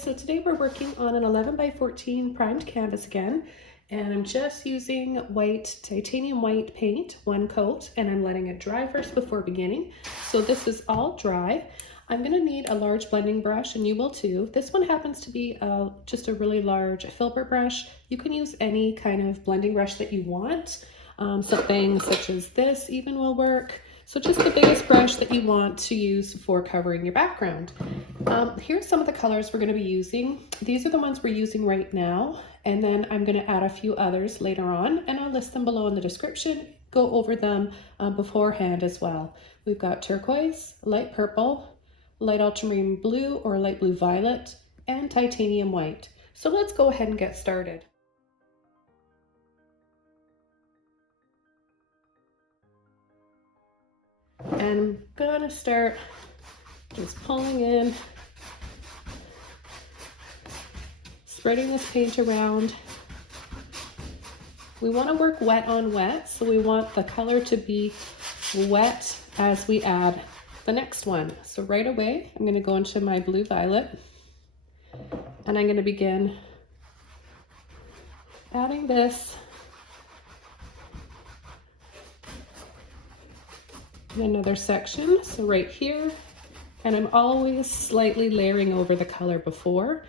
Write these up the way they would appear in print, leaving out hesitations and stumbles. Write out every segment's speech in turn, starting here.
guys, so today we're working on an 11 by 14 primed canvas again, and I'm just using white, titanium white paint, one coat, and I'm letting it dry first before beginning. So this is all dry. I'm gonna need a large blending brush, and you will too. This one happens to be just a really large Filbert brush. You can use any kind of blending brush that you want. Something such as this even will work. So just the biggest brush that you want to use for covering your background. Here's some of the colors we're going to be using. These are the ones we're using right now, and then I'm going to add a few others later on, and I'll list them below in the description, go over them beforehand as well. We've got turquoise, light purple, light ultramarine blue or light blue violet, and titanium white. So let's go ahead and get started. And I'm gonna start just pulling in, spreading this paint around. We want to work wet on wet, so we want the color to be wet as we add the next one. So right away, I'm going to go into my blue violet, and I'm going to begin adding this in another section, so right here, and I'm always slightly layering over the color before.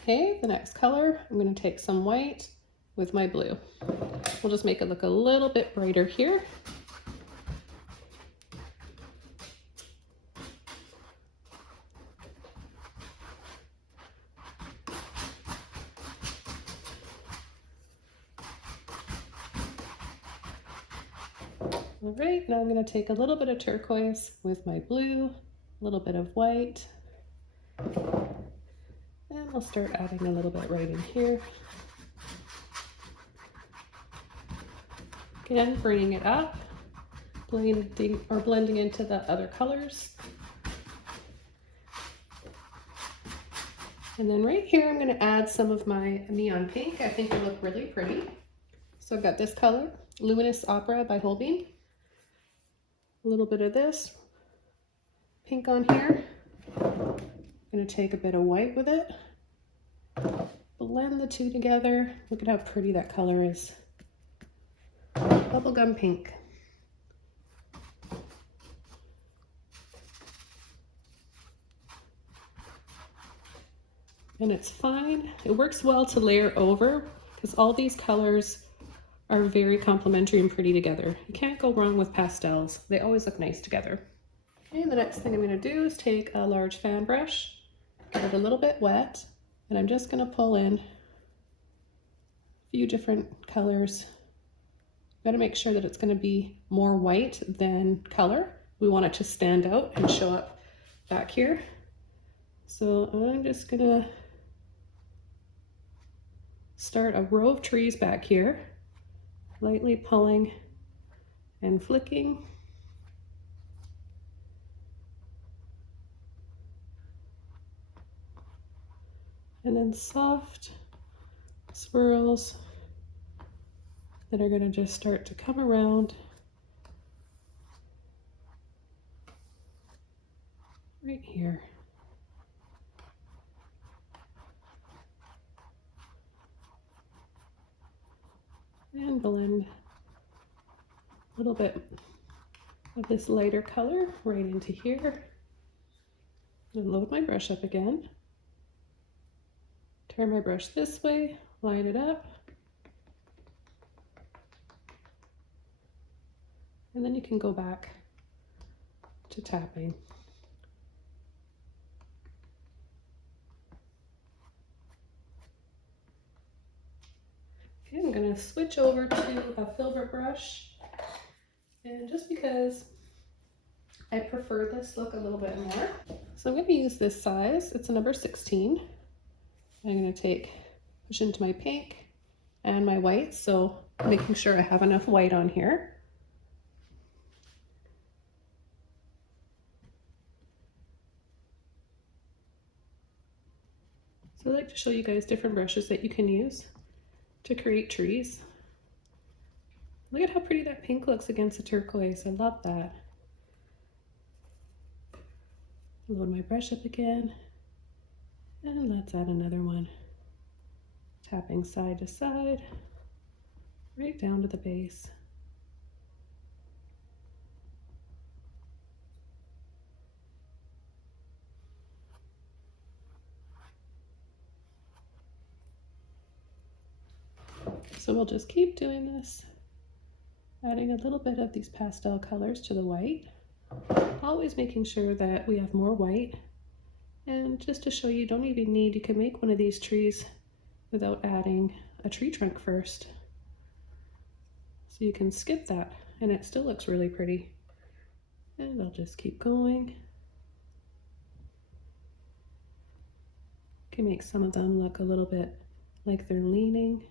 Okay, the next color, I'm going to take some white with my blue. We'll just make it look a little bit brighter here. All right, now I'm going to take a little bit of turquoise with my blue, a little bit of white, and we'll start adding a little bit right in here. Again, bringing it up, blending into the other colors. And then right here, I'm going to add some of my neon pink. I think it'll look really pretty. So I've got this color, Luminous Opera by Holbein. A little bit of this pink on here. I'm going to take a bit of white with it, blend the two together. Look at how pretty that color is. Bubblegum pink. And it's fine. It works well to layer over because all these colors are very complementary and pretty together. You can't go wrong with pastels. They always look nice together. Okay, the next thing I'm going to do is take a large fan brush, get it a little bit wet, and I'm just going to pull in a few different colors. Got to make sure that it's going to be more white than color. We want it to stand out and show up back here. So I'm just going to start a row of trees back here, lightly pulling and flicking. And then soft swirls that are going to just start to come around right here. And blend a little bit of this lighter color right into here. And load my brush up again. Turn my brush this way, line it up. And then you can go back to tapping. Okay, I'm going to switch over to a Filbert brush. And just because I prefer this look a little bit more, so I'm going to use this size. It's a number 16. I'm going to push into my pink and my white, so making sure I have enough white on here. So I like to show you guys different brushes that you can use to create trees. Look at how pretty that pink looks against the turquoise. I love that. Load my brush up again, and let's add another one. Tapping side to side, right down to the base. So we'll just keep doing this, adding a little bit of these pastel colors to the white, always making sure that we have more white. And just to show you, don't even need, you can make one of these trees without adding a tree trunk first. So you can skip that and it still looks really pretty. And I'll just keep going. You can make some of them look a little bit like they're leaning.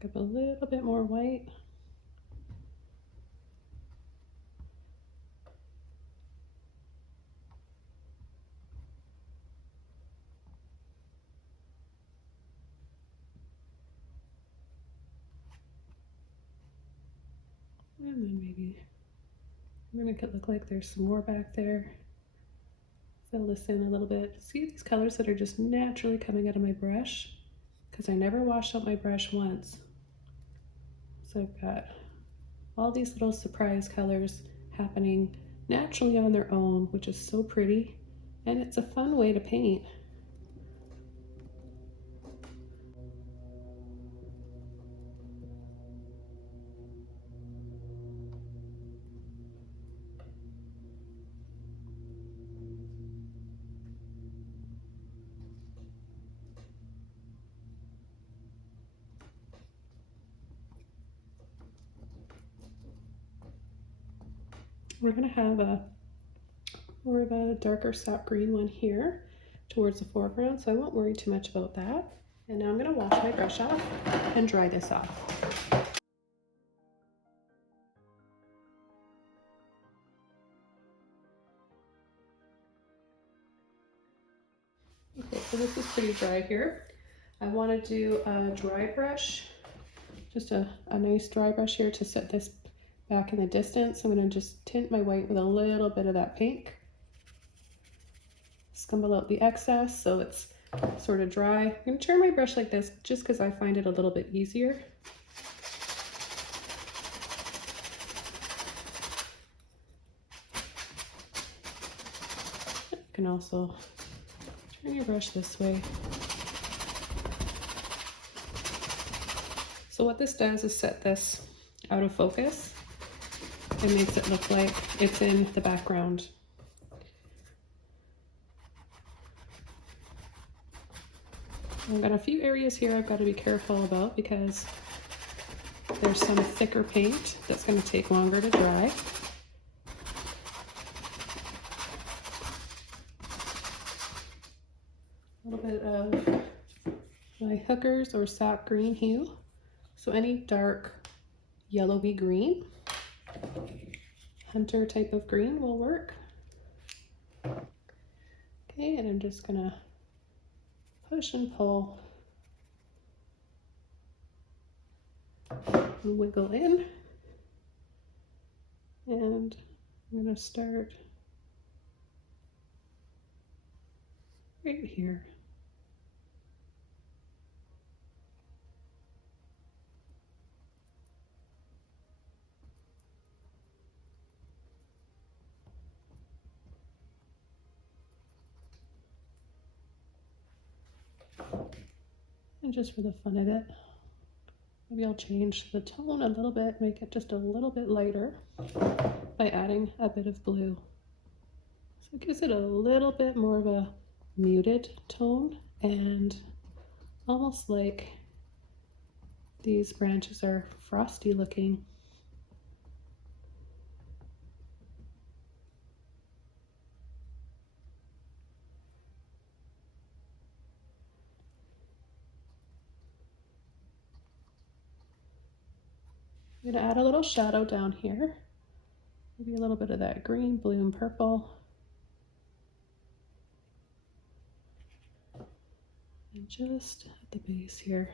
Pick up a little bit more white. And then maybe I'm gonna make it look like there's some more back there. Fill this in a little bit. See these colors that are just naturally coming out of my brush? Because I never washed out my brush once. So I've got all these little surprise colors happening naturally on their own, which is so pretty. And it's a fun way to paint. We're gonna have a more of a darker sap green one here towards the foreground, so I won't worry too much about that. And now I'm gonna wash my brush off and dry this off. Okay, so this is pretty dry here. I want to do a dry brush, just a nice dry brush here to set this back in the distance. I'm going to just tint my white with a little bit of that pink. Scumble out the excess so it's sort of dry. I'm going to turn my brush like this just because I find it a little bit easier. You can also turn your brush this way. So what this does is set this out of focus. It makes it look like it's in the background. I've got a few areas here I've got to be careful about because there's some thicker paint that's going to take longer to dry. A little bit of my hookers or sap green hue. So any dark yellowy green, hunter type of green will work. Okay, and I'm just gonna push and pull and wiggle in. And I'm gonna start right here. And just for the fun of it, maybe I'll change the tone a little bit, make it just a little bit lighter by adding a bit of blue. So it gives it a little bit more of a muted tone and almost like these branches are frosty looking. I'm gonna add a little shadow down here. Maybe a little bit of that green, blue, and purple. And just at the base here.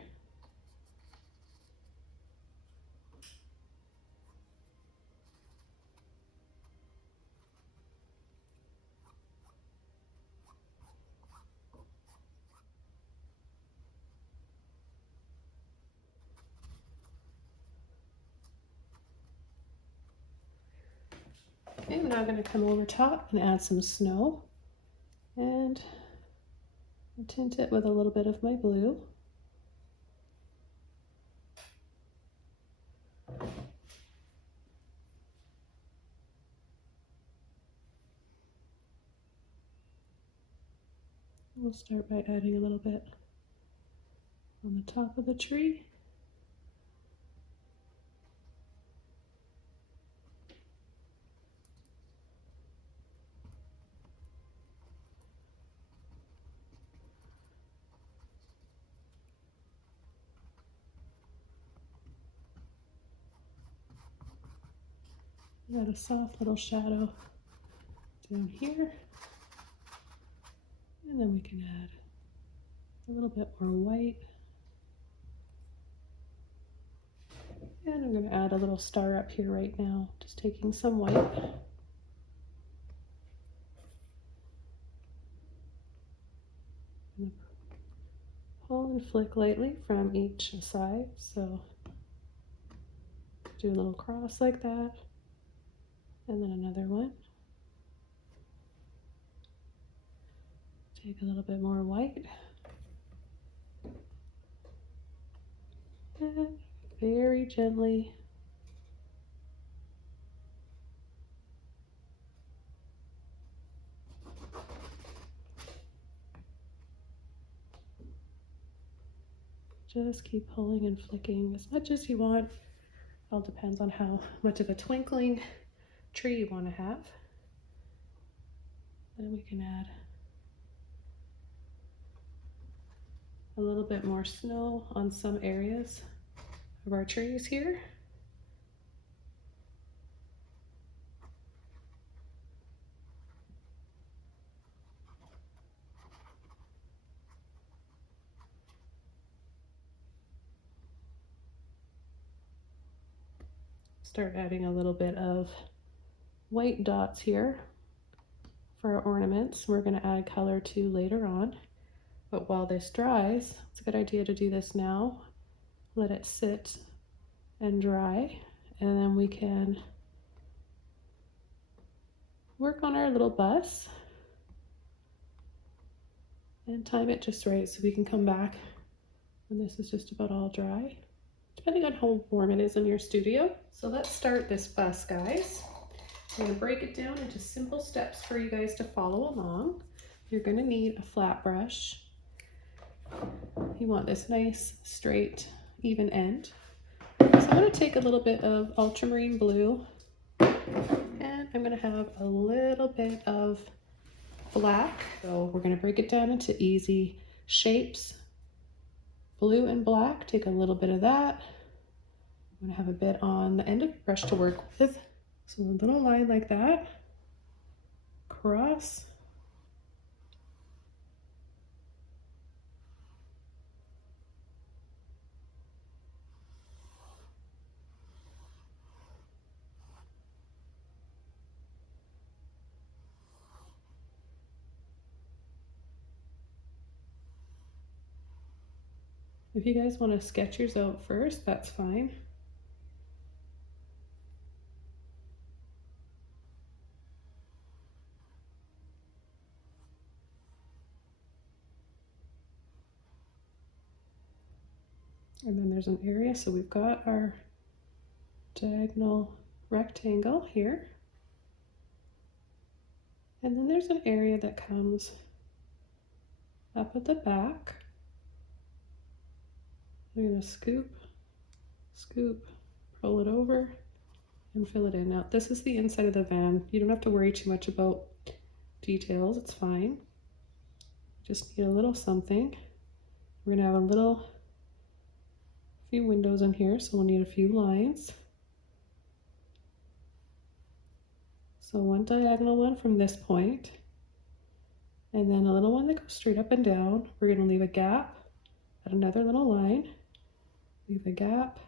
Okay, I'm now going to come over top and add some snow, and tint it with a little bit of my blue. We'll start by adding a little bit on the top of the tree. Add a soft little shadow down here. And then we can add a little bit more white. And I'm going to add a little star up here right now, just taking some white. Pull and flick lightly from each side. So do a little cross like that. And then another one. Take a little bit more white. And very gently just keep pulling and flicking as much as you want. All depends on how much of a twinkling tree you want to have. Then we can add a little bit more snow on some areas of our trees here. Start adding a little bit of white dots here for our ornaments. We're going to add color to later on, but while this dries, it's a good idea to do this now. Let it sit and dry, and then we can work on our little bus and time it just right so we can come back when this is just about all dry, depending on how warm it is in your studio. So let's start this bus, guys. I'm going to break it down into simple steps for you guys to follow along. You're going to need a flat brush. You want this nice, straight, even end. So I'm going to take a little bit of ultramarine blue, and I'm going to have a little bit of black. So we're going to break it down into easy shapes. Blue and black, take a little bit of that. I'm going to have a bit on the end of the brush to work with. So a little line like that. Cross. If you guys want to sketch yours out first, that's fine. And then there's an area, so we've got our diagonal rectangle here. And then there's an area that comes up at the back. We're going to scoop, scoop, roll it over, and fill it in. Now, this is the inside of the van. You don't have to worry too much about details. It's fine. Just need a little something. We're going to have few windows in here, so we'll need a few lines. So one diagonal one from this point, and then a little one that goes straight up and down. We're going to leave a gap at another little line, leave a gap.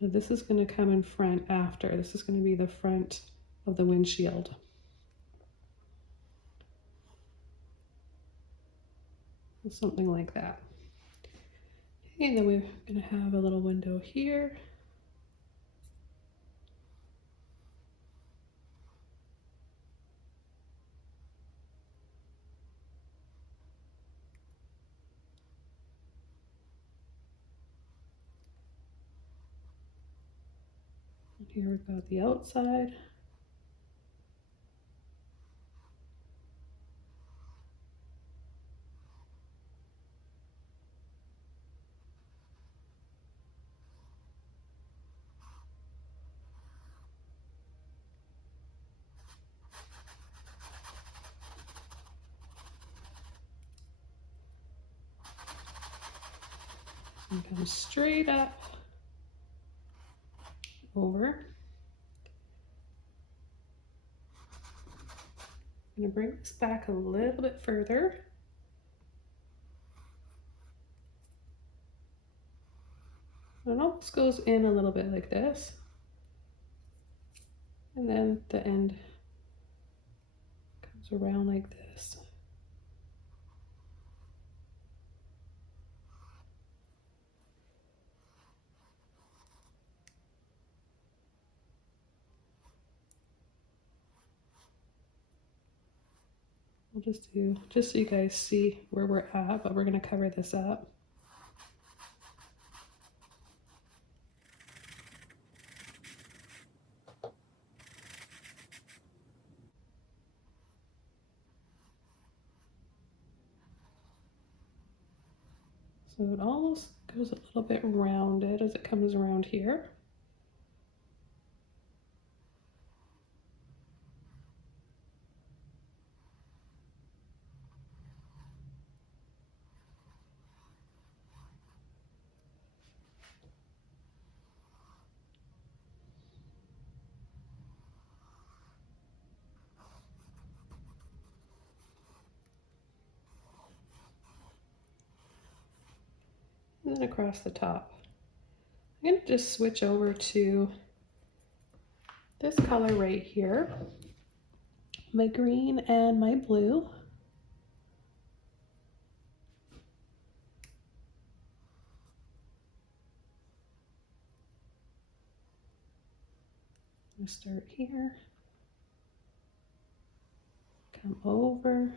Now this is going to come in front after. This is going to be the front of the windshield. Something like that. Okay, and then we're going to have a little window here. And here we've got the outside. And come straight up over. I'm going to bring this back a little bit further. And it almost goes in a little bit like this. And then the end comes around like this. We'll just do, just so you guys see where we're at, but we're going to cover this up. So it almost goes a little bit rounded as it comes around here. And then across the top. I'm going to just switch over to this color right here, my green and my blue. I'm going to start here, come over,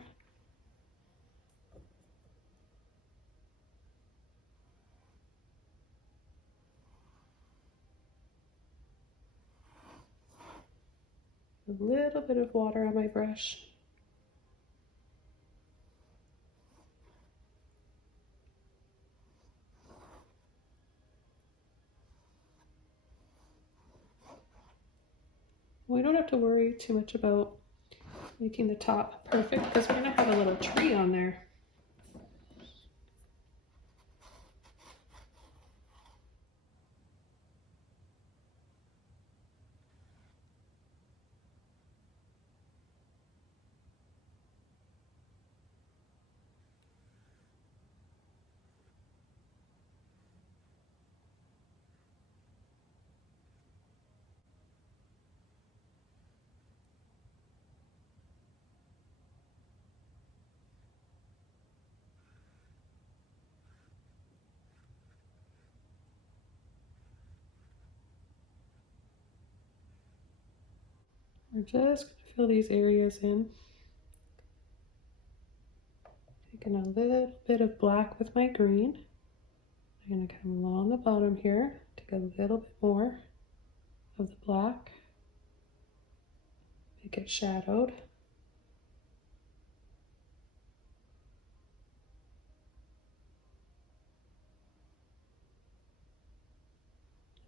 a little bit of water on my brush. We don't have to worry too much about making the top perfect because we're going to have a little tree on there. We're just going to fill these areas in. Taking a little bit of black with my green. I'm going to come along the bottom here, take a little bit more of the black, make it shadowed.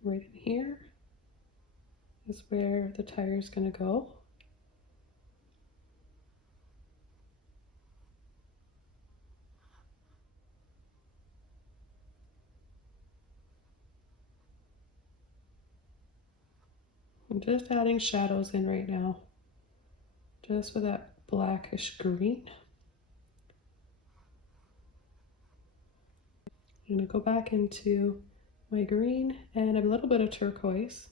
Right in here is where the tire is going to go. I'm just adding shadows in right now, just with that blackish green. I'm going to go back into my green and a little bit of turquoise.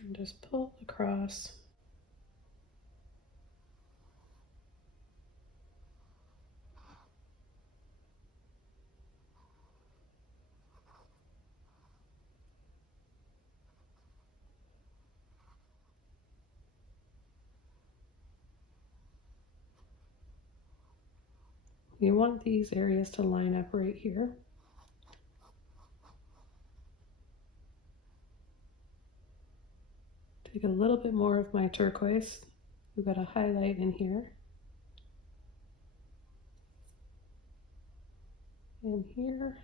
And just pull across. You want these areas to line up right here. Take a little bit more of my turquoise. We've got a highlight in here. And here.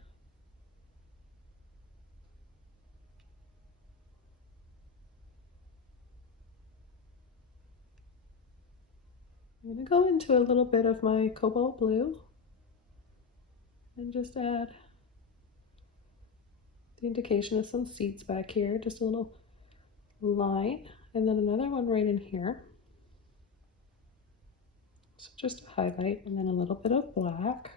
I'm going to go into a little bit of my cobalt blue and just add the indication of some seeds back here, just a little line, and then another one right in here. So just a highlight and then a little bit of black.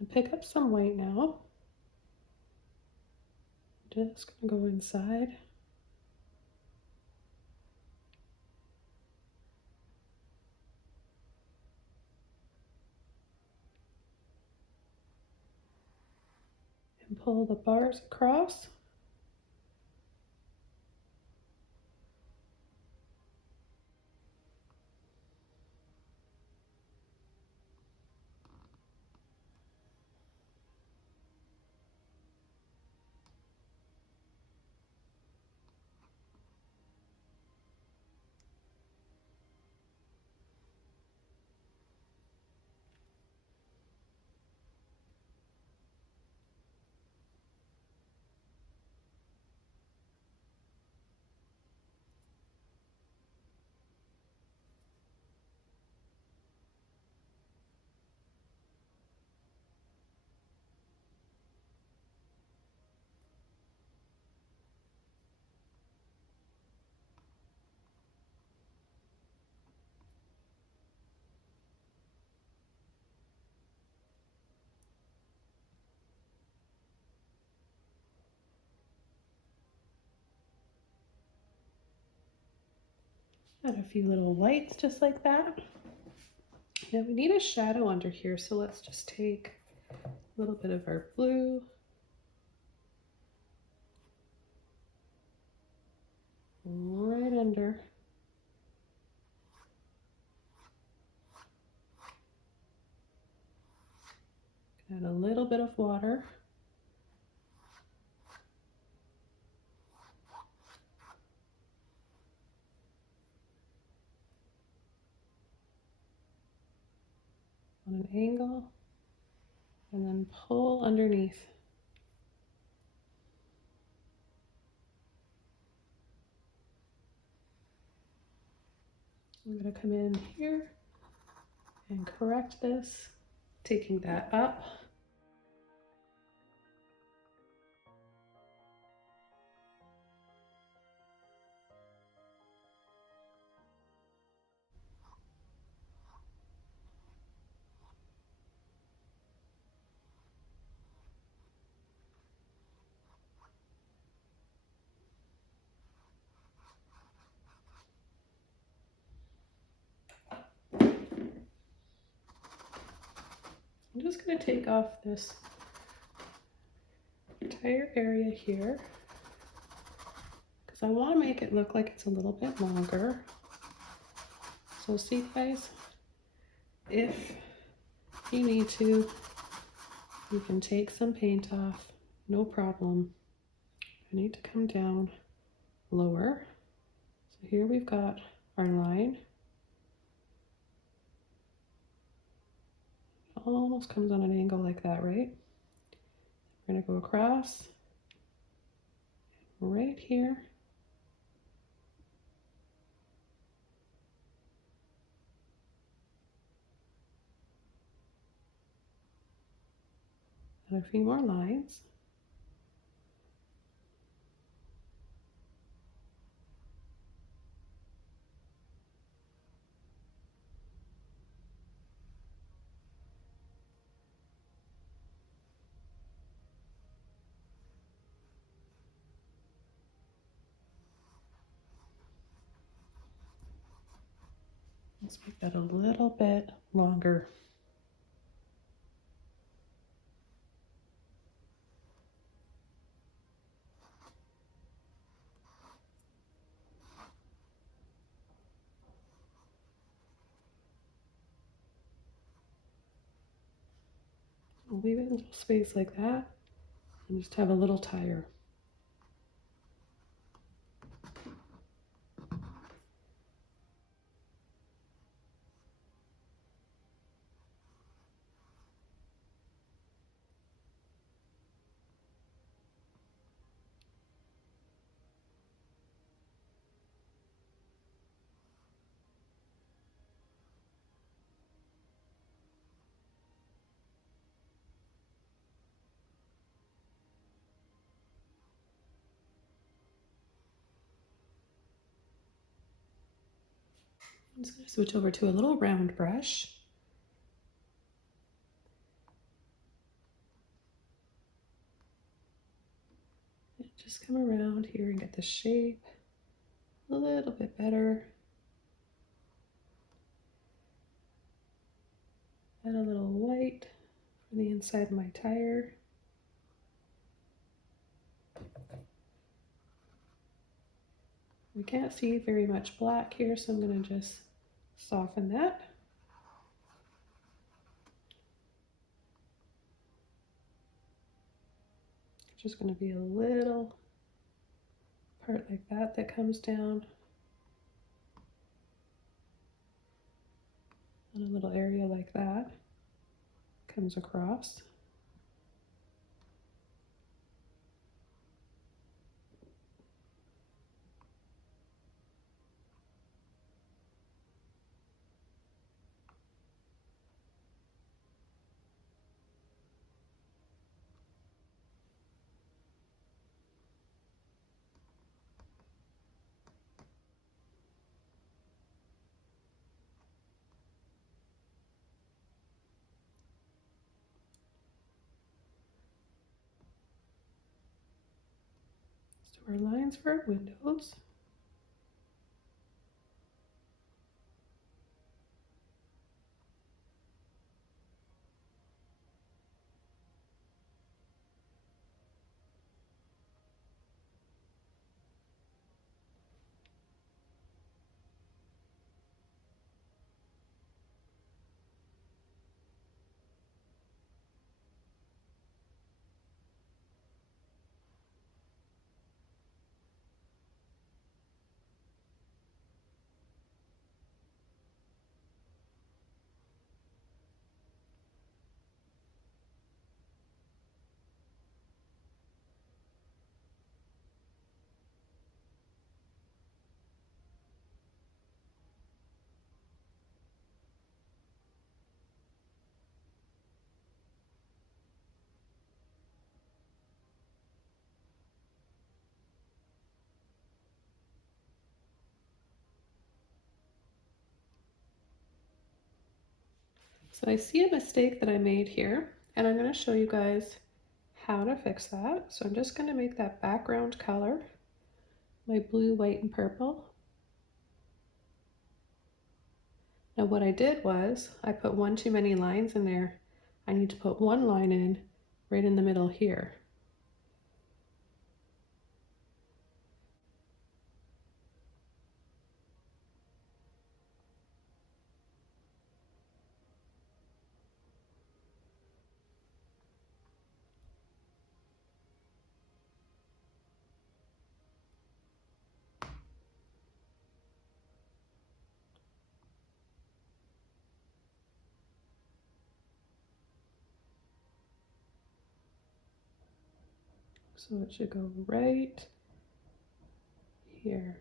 And pick up some white now. Just going to go inside. And pull the bars across. Add a few little whites just like that. Now we need a shadow under here, so let's just take a little bit of our blue. Right under. Add a little bit of water. On an angle, and then pull underneath. I'm going to come in here and correct this, taking that up. I'm just going to take off this entire area here because So I want to make it look like it's a little bit longer. So see guys, if you need to, you can take some paint off, no problem. I need to come down lower. So here we've got our line. Almost comes on an angle like that, right? We're gonna go across right here. And a few more lines. Let's make that a little bit longer. Leave it in a little space like that and just have a little tire. I'm just going to switch over to a little round brush. And just come around here and get the shape a little bit better. Add a little white for the inside of my tire. We can't see very much black here, so I'm going to just soften that. Just going to be a little part like that that comes down. And a little area like that comes across. So our lines for our windows. So I see a mistake that I made here, and I'm going to show you guys how to fix that. So I'm just going to make that background color my blue, white, and purple. Now what I did was I put one too many lines in there. I need to put one line in right in the middle here. So it should go right here.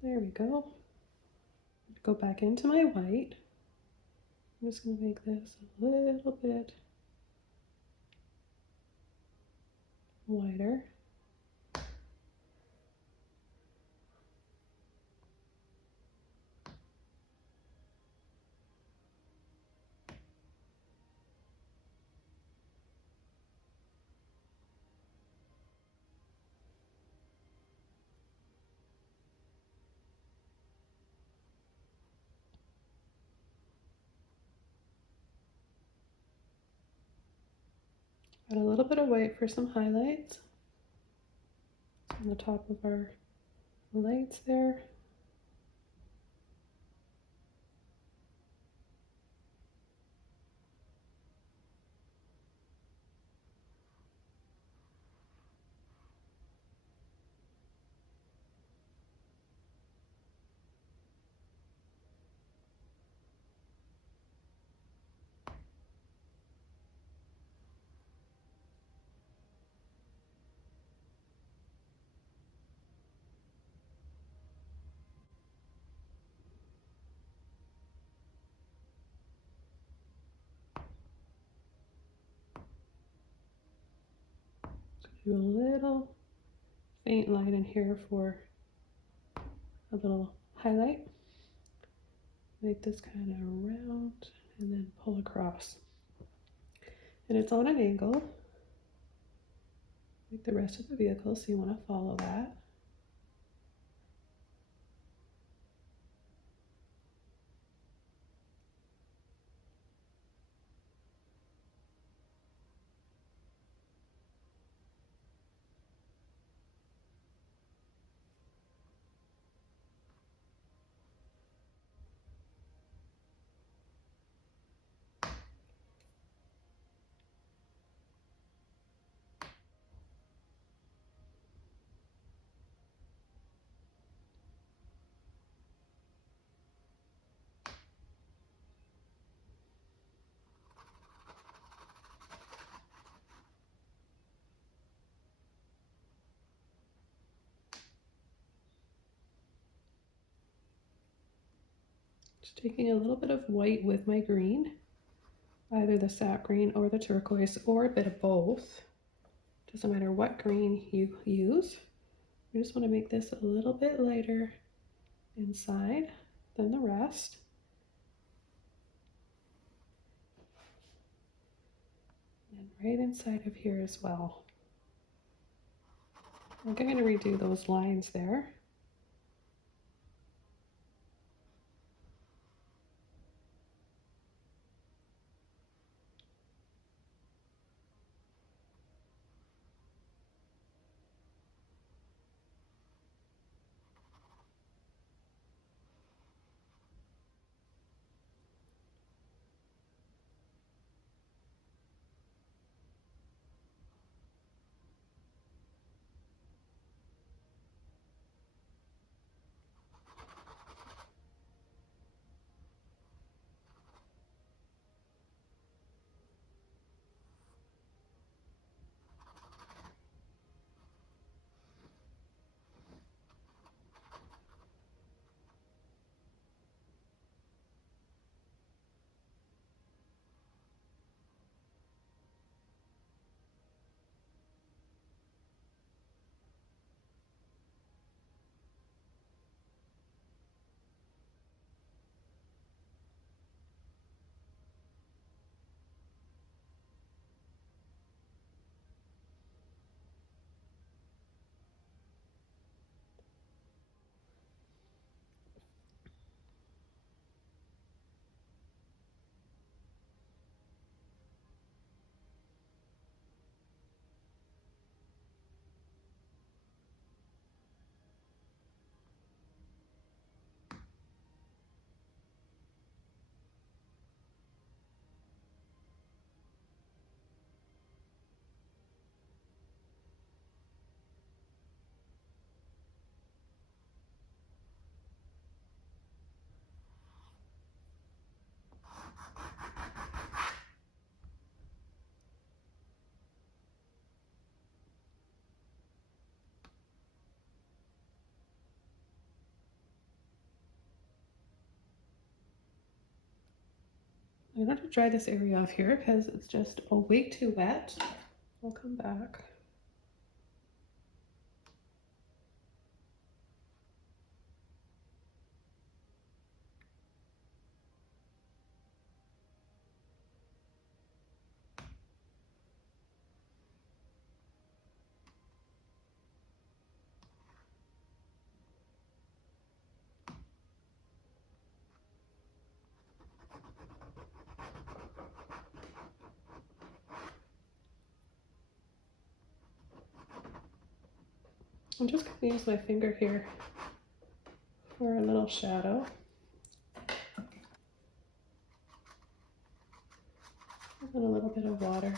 There we go. Go back into my white. I'm just going to make this a little bit wider. Add a little bit of white for some highlights on the top of our lights there. Do a little faint line in here for a little highlight. Make this kind of round and then pull across. And it's on an angle, like the rest of the vehicle, so you want to follow that. Just taking a little bit of white with my green, either the sap green or the turquoise or a bit of both. Doesn't matter what green you use. You just want to make this a little bit lighter inside than the rest. And right inside of here as well. I'm going to redo those lines there. I'm going to dry this area off here because it's just way too wet. I'll come back. I'm just going to use my finger here for a little shadow. And a little bit of water.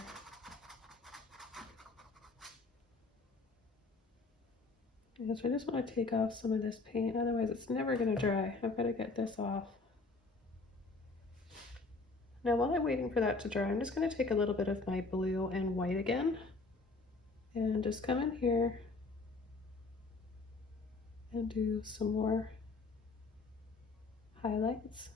Because I just want to take off some of this paint, otherwise it's never going to dry. I've got to get this off. Now while I'm waiting for that to dry, I'm just going to take a little bit of my blue and white again and just come in here and do some more highlights.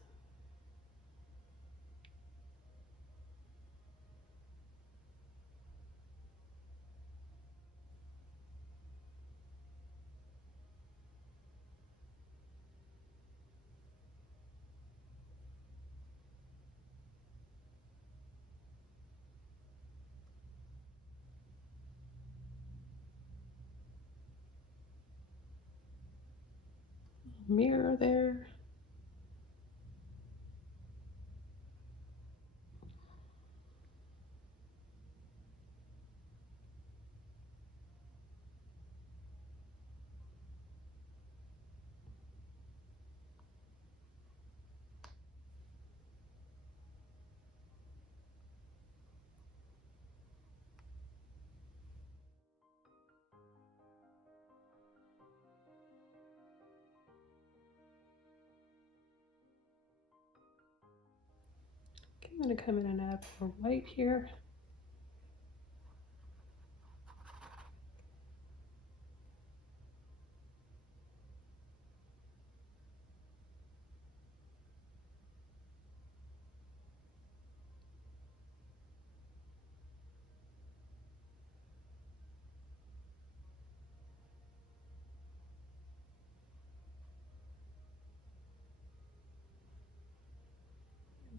Mirror there. Okay, I'm going to come in and add more white here.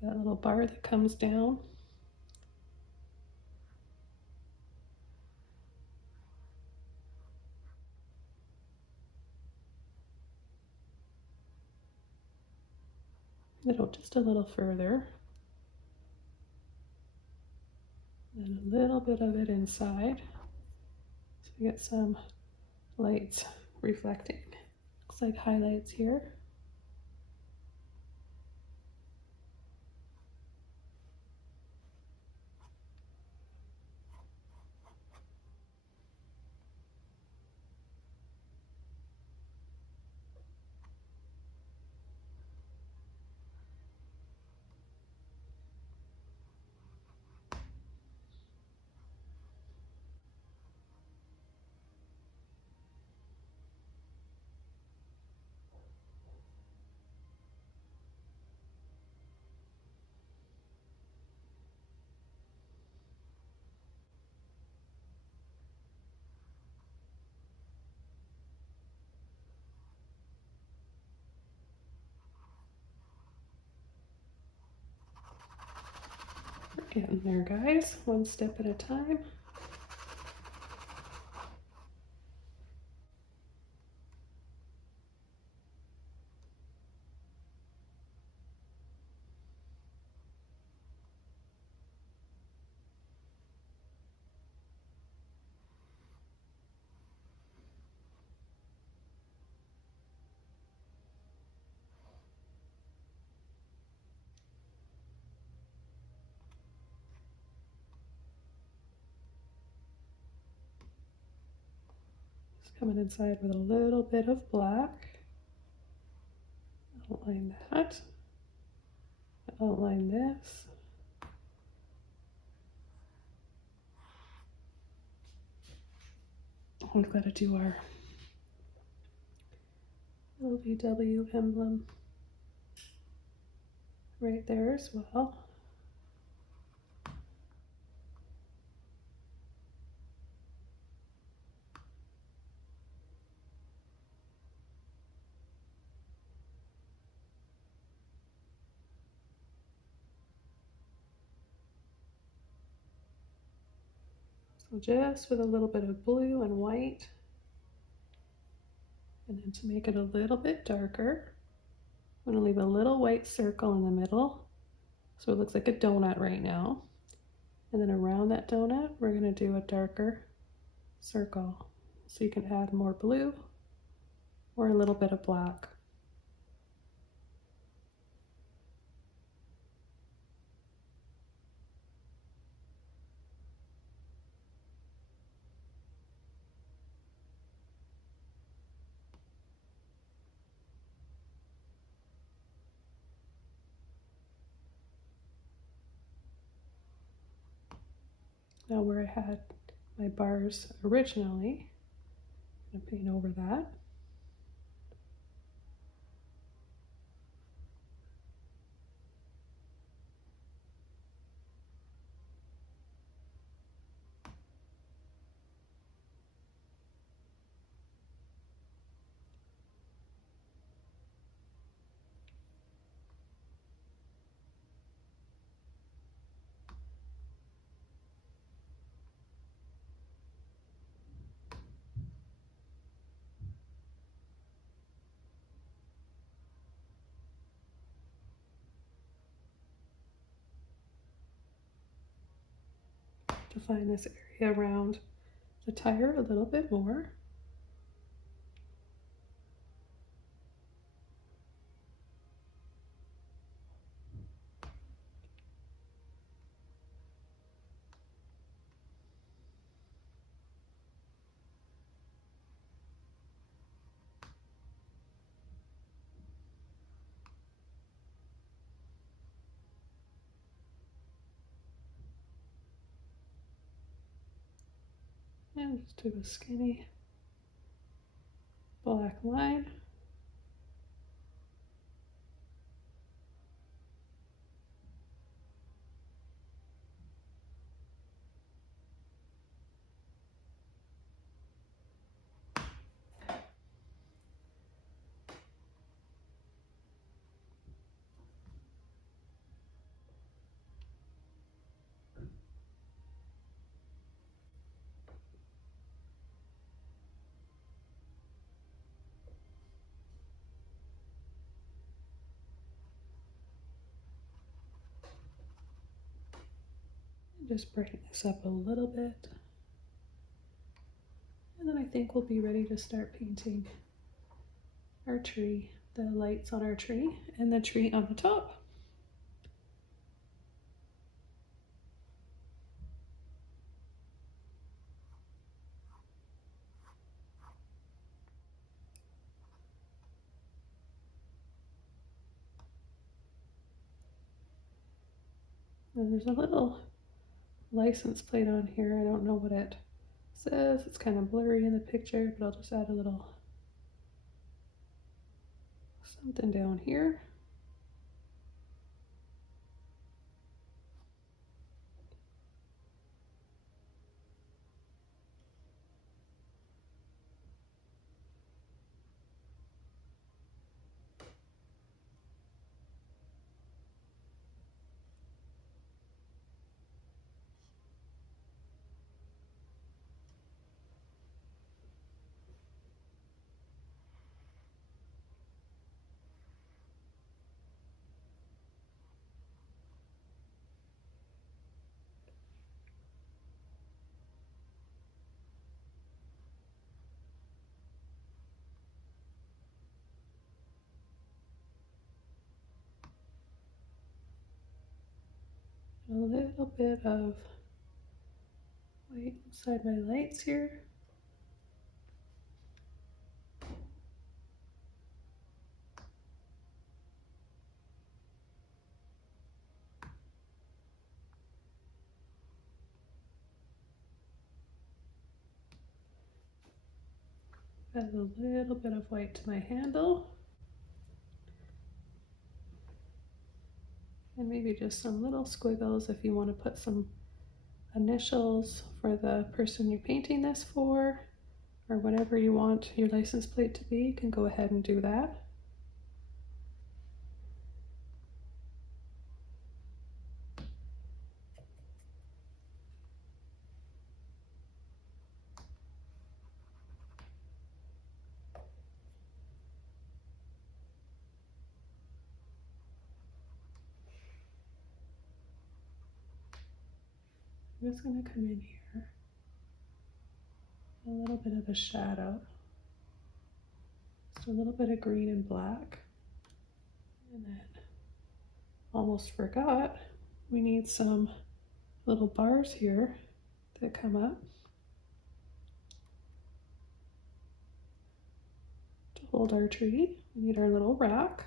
That little bar that comes down. Just a little further. And a little bit of it inside. So we get some lights reflecting. Looks like highlights here. Getting there, guys, one step at a time. Just coming inside with a little bit of black. Outline that. Outline this. We've got to do our LVW emblem right there as well. So just with a little bit of blue and white. And then to make it a little bit darker, I'm going to leave a little white circle in the middle so it looks like a donut right now. And then around that donut, we're going to do a darker circle. So you can add more blue or a little bit of black. Now where I had my bars originally, I'm going to paint over that. Define this area around the tire a little bit more. And just do a skinny black line. Just brighten this up a little bit. And then I think we'll be ready to start painting our tree, the lights on our tree, and the tree on the top. And there's a little license plate on here. I don't know what it says. It's kind of blurry in the picture, but I'll just add a little something down here. A little bit of white inside my lights here. Add a little bit of white to my handle. And maybe just some little squiggles if you want to put some initials for the person you're painting this for, or whatever you want your license plate to be. You can go ahead and do that. I'm just going to come in here, a little bit of a shadow, just a little bit of green and black, and then almost forgot, we need some little bars here that come up to hold our tree. We need our little rack.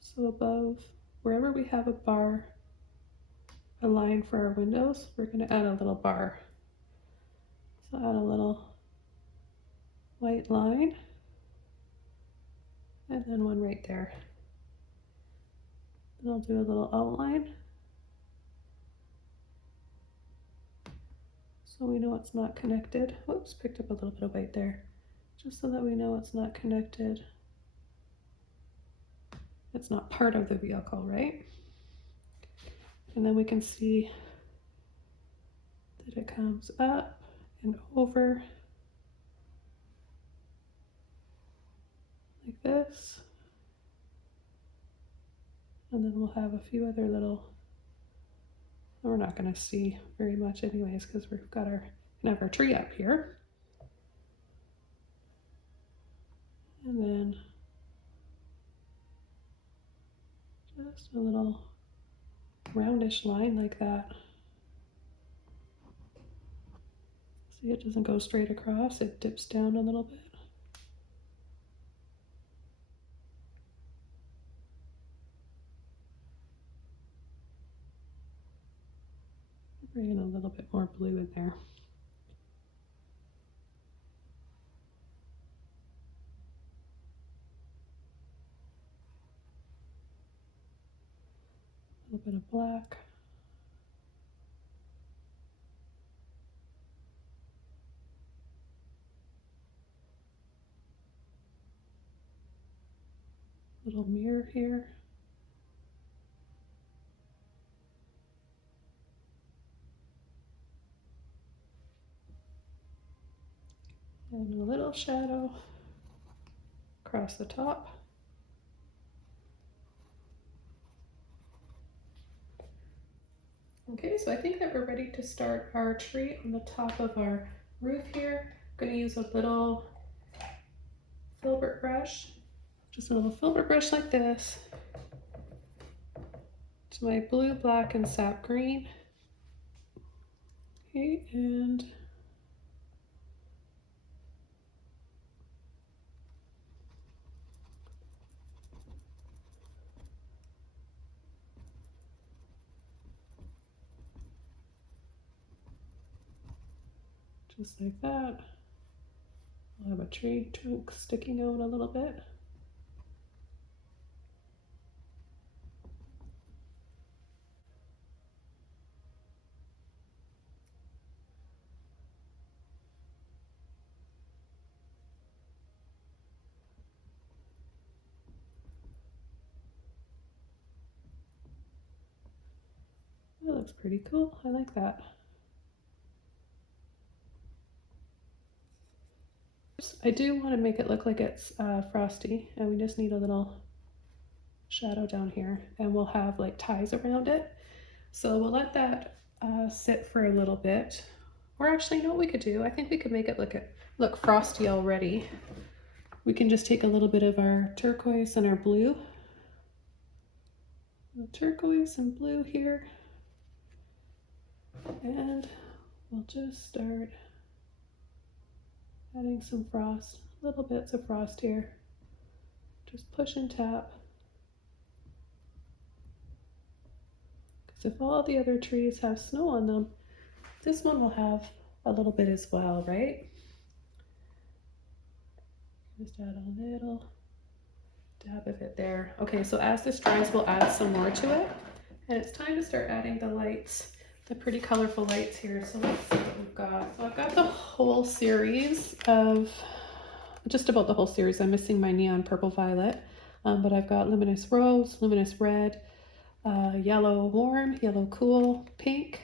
So above, wherever we have a bar, a line for our windows, we're going to add a little bar. So add a little white line, and then one right there. And I'll do a little outline, so we know it's not connected. Whoops, picked up a little bit of white there. Just so that we know it's not connected. It's not part of the vehicle, right? And then we can see that it comes up and over like this. And then we'll have a few other little, we're not going to see very much anyways because we've got our, have our tree up here. And then just a little roundish line like that. See, it doesn't go straight across, it dips down a little bit. Bring in a little bit more blue in there. A little bit of black. Little mirror here. And a little shadow across the top. Okay, so I think that we're ready to start our tree on the top of our roof here. I'm going to use a little Filbert brush, just a little Filbert brush like this, to my blue, black, and sap green. Okay, and just like that. I'll have a tree trunk sticking out a little bit. That looks pretty cool. I like that. I do want to make it look like it's frosty, and we just need a little shadow down here, and we'll have like ties around it. So we'll let that sit for a little bit. Or actually, you know what we could do? I think we could make it look frosty already. We can just take a little bit of our turquoise and our blue. The turquoise and blue here. And we'll just start adding some frost, little bits of frost here. Just push and tap. Because if all the other trees have snow on them, this one will have a little bit as well, right? Just add a little dab of it there. Okay, so as this dries, we'll add some more to it. And it's time to start adding the lights, the pretty colorful lights here. So let's see what we've got. So I've got the whole series of, just about the whole series. I'm missing my neon purple violet, but I've got luminous rose, luminous red, yellow warm, yellow cool, pink,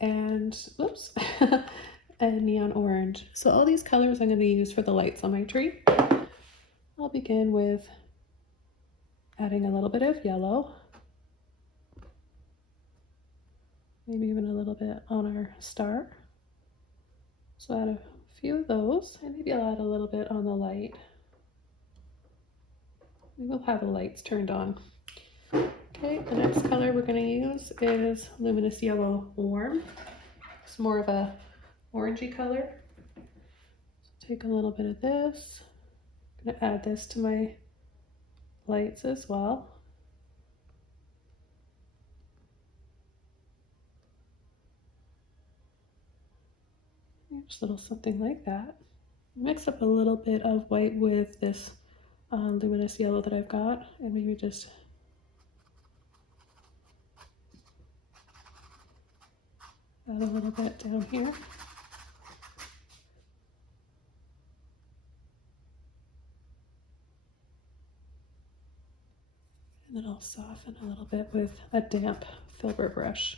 and oops, and neon orange. So all these colors I'm going to use for the lights on my tree. I'll begin with adding a little bit of yellow. maybe even a little bit on our star. So add a few of those, and maybe I'll add a little bit on the light. We will have the lights turned on. Okay, the next color we're going to use is Luminous Yellow Warm. It's more of a orangey color. So take a little bit of this. I'm going to add this to my lights as well. Just a little something like that. Mix up a little bit of white with this luminous yellow that I've got, and maybe just add a little bit down here. And then I'll soften a little bit with a damp Filbert brush.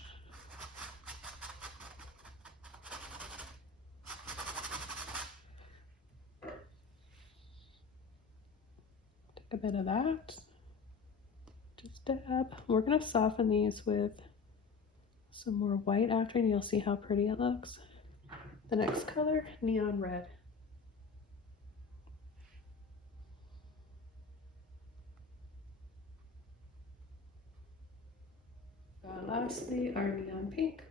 Take a bit of that, just dab. We're going to soften these with some more white after, and you'll see how pretty it looks. The next color, Neon Red. Lastly, our Neon Pink.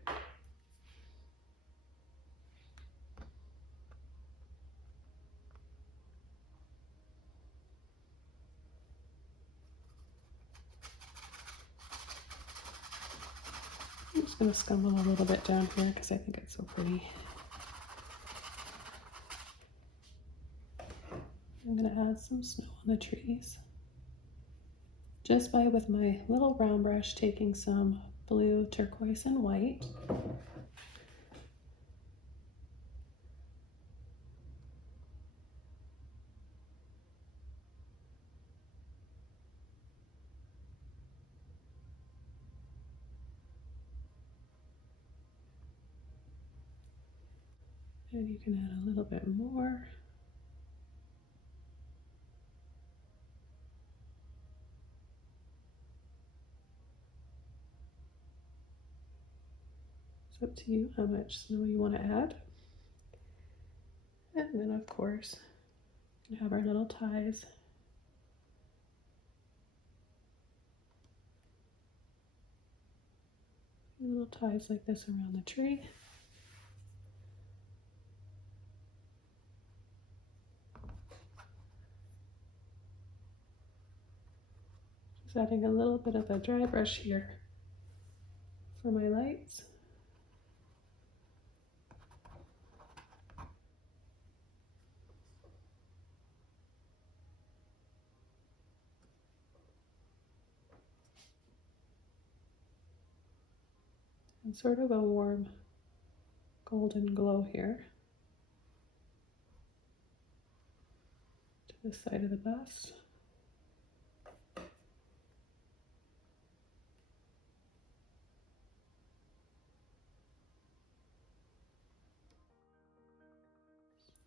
I'm just going to scumble a little bit down here because I think it's so pretty. I'm going to add some snow on the trees. Just by with my little round brush taking some blue, turquoise, and white. And you can add a little bit more. It's up to you how much snow you want to add. And then of course, we have our little ties. Little ties like this around the tree. Just adding a little bit of a dry brush here for my lights. And sort of a warm golden glow here to the side of the bust.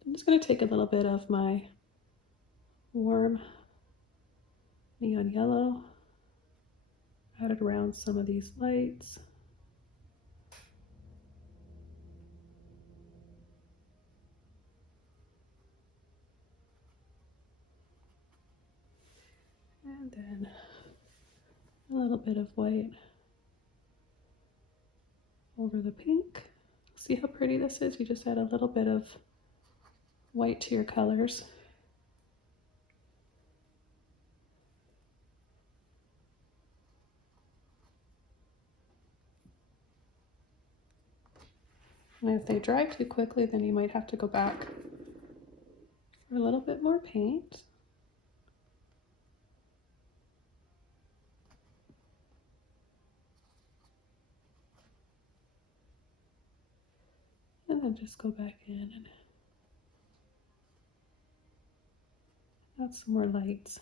I'm just going to take a little bit of my warm neon yellow, add it around some of these lights. And then a little bit of white over the pink. See how pretty this is? You just add a little bit of white to your colors. And if they dry too quickly, then you might have to go back for a little bit more paint. And then just go back in and add some more lights.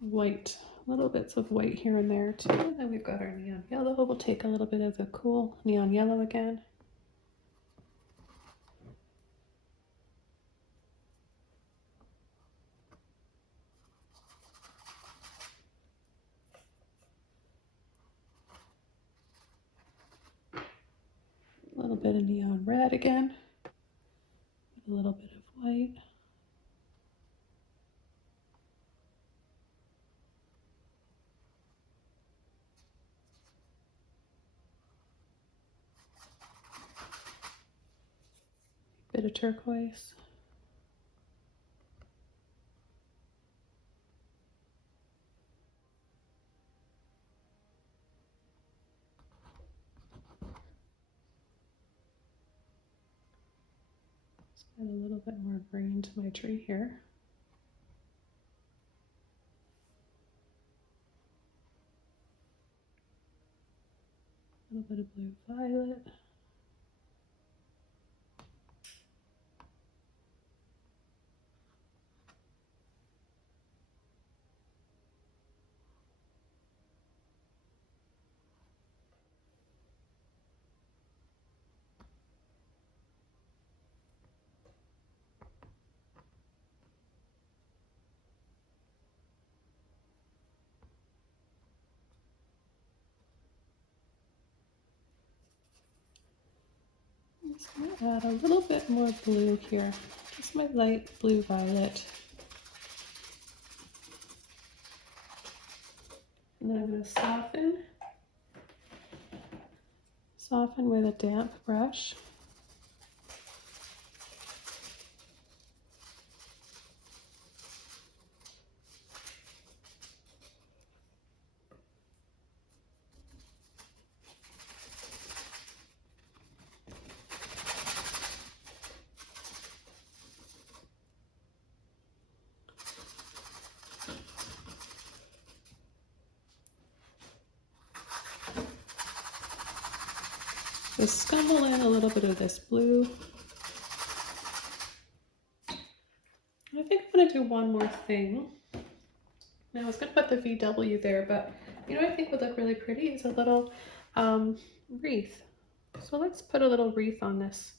White, little bits of white here and there too. And then we've got our neon yellow. We'll take a little bit of the cool neon yellow again. little bit of neon red again, a little bit of white. Bit of turquoise. Let's add a little bit more green to my tree here. A little bit of blue violet. I'm just going to add a little bit more blue here, just my light blue violet. And then I'm going to soften with a damp brush. Just scumble in a little bit of this blue. I think I'm going to do one more thing. Now I was going to put the VW there, but you know what I think would look really pretty is a little wreath. So let's put a little wreath on this,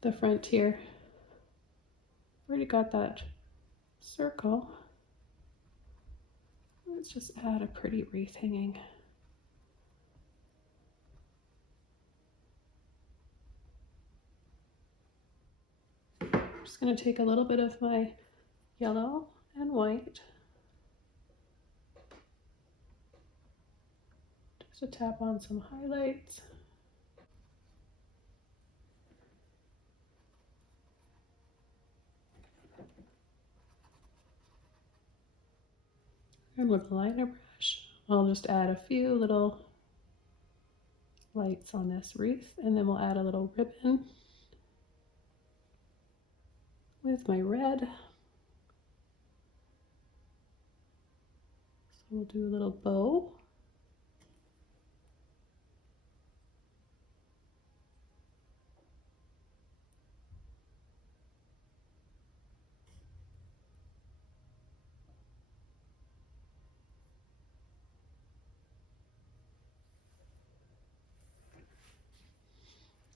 the front here. Already got that circle. Let's just add a pretty wreath hanging. I'm just going to take a little bit of my yellow and white. Just to tap on some highlights. And with a liner brush, I'll just add a few little lights on this wreath, and then we'll add a little ribbon with my red. So we'll do a little bow.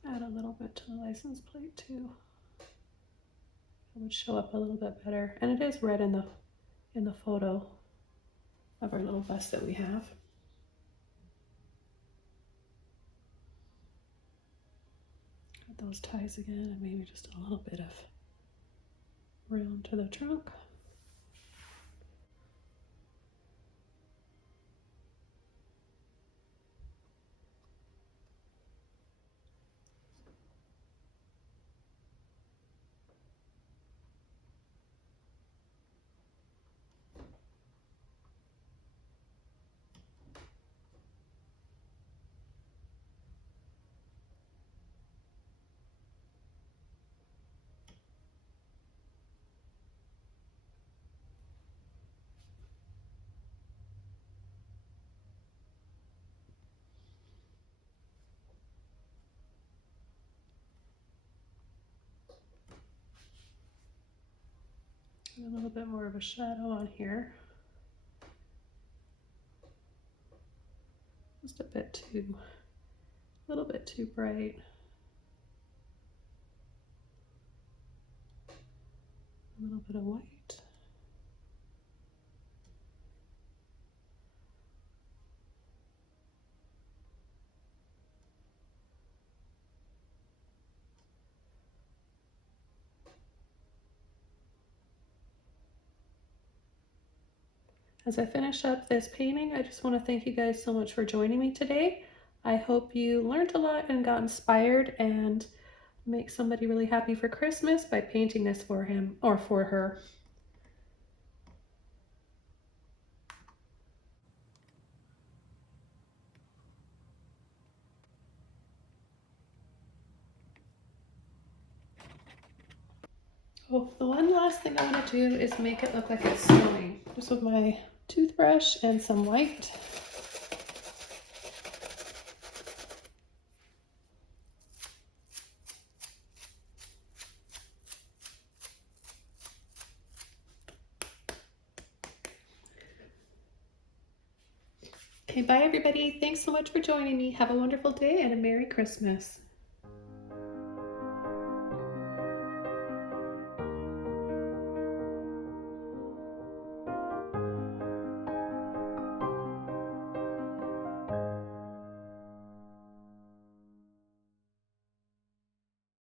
Add a little bit to the license plate too. It would show up a little bit better. And it is red in the photo of our little bus that we have. Add those ties again, and maybe just a little bit of round to the trunk. And a little bit more of a shadow on here. Just a little bit too bright. A little bit of white. As I finish up this painting, I just want to thank you guys so much for joining me today. I hope you learned a lot and got inspired and make somebody really happy for Christmas by painting this for him or for her. Oh, the one last thing I want to do is make it look like it's snowing. Just with my toothbrush and some white. Okay, bye everybody. Thanks so much for joining me. Have a wonderful day and a Merry Christmas.